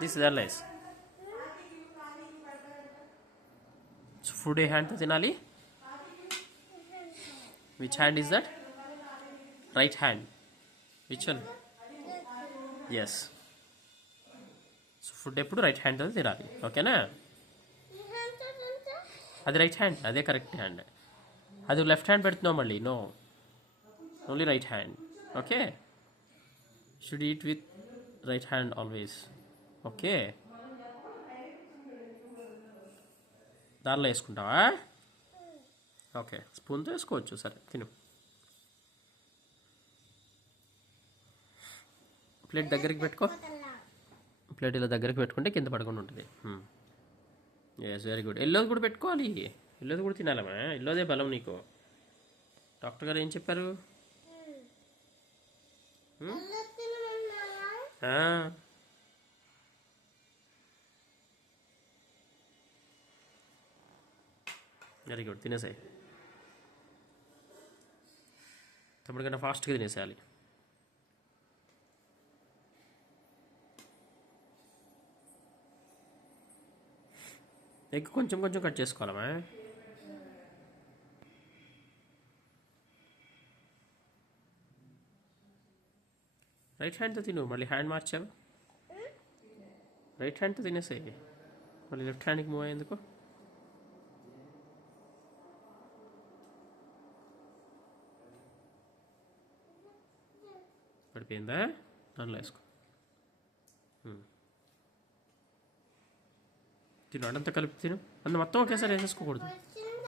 This is rice. So food ఏ హ్యాండ్తో తినాలి? Which hand is that? Right hand. Which one? Yes. So food ఎప్పుడు right హ్యాండ్తో తినాలి, ఓకేనా? అది రైట్ హ్యాండ్, అదే కరెక్ట్ హ్యాండ్. అది లెఫ్ట్ హ్యాండ్ పెడుతున్నావు మళ్ళీ. No, only right hand. Okay, should eat with right hand always. Okay, దానిలో వేసుకుంటావా? ఓకే, స్పూన్తో వేసుకోవచ్చు. సరే తిను. ప్లేట్ దగ్గరికి పెట్టుకో. ప్లేట్ ఇలా దగ్గరికి పెట్టుకుంటే కింద పడకుండా ఉంటుంది. Yes, very good. ఎల్లోది కూడా పెట్టుకోవాలి. ఎల్లోది కూడా తినాలమ్మా. ఎల్లోదే బలం నీకు. డాక్టర్ గారు ఏం చెప్పారు? వెరీ గుడ్, తినేసాయి. తమ్ముడు కన్నా ఫాస్ట్గా తినేసేయాలి. ఎగ్ కొంచెం కొంచెం కట్ చేసుకోవాలమ్మా. రైట్ హ్యాండ్తో తిను. మళ్ళీ హ్యాండ్ మార్చావు. రైట్ హ్యాండ్తో తినేసాయి, మళ్ళీ లెఫ్ట్ హ్యాండ్కి మూవ్ అయ్యేందుకు. పడిపోయిందా? దానిలో వేసుకో. తిను, అడంతా కలిపి తిను. మొత్తం ఒకేసారి వేసేసుకోకూడదు.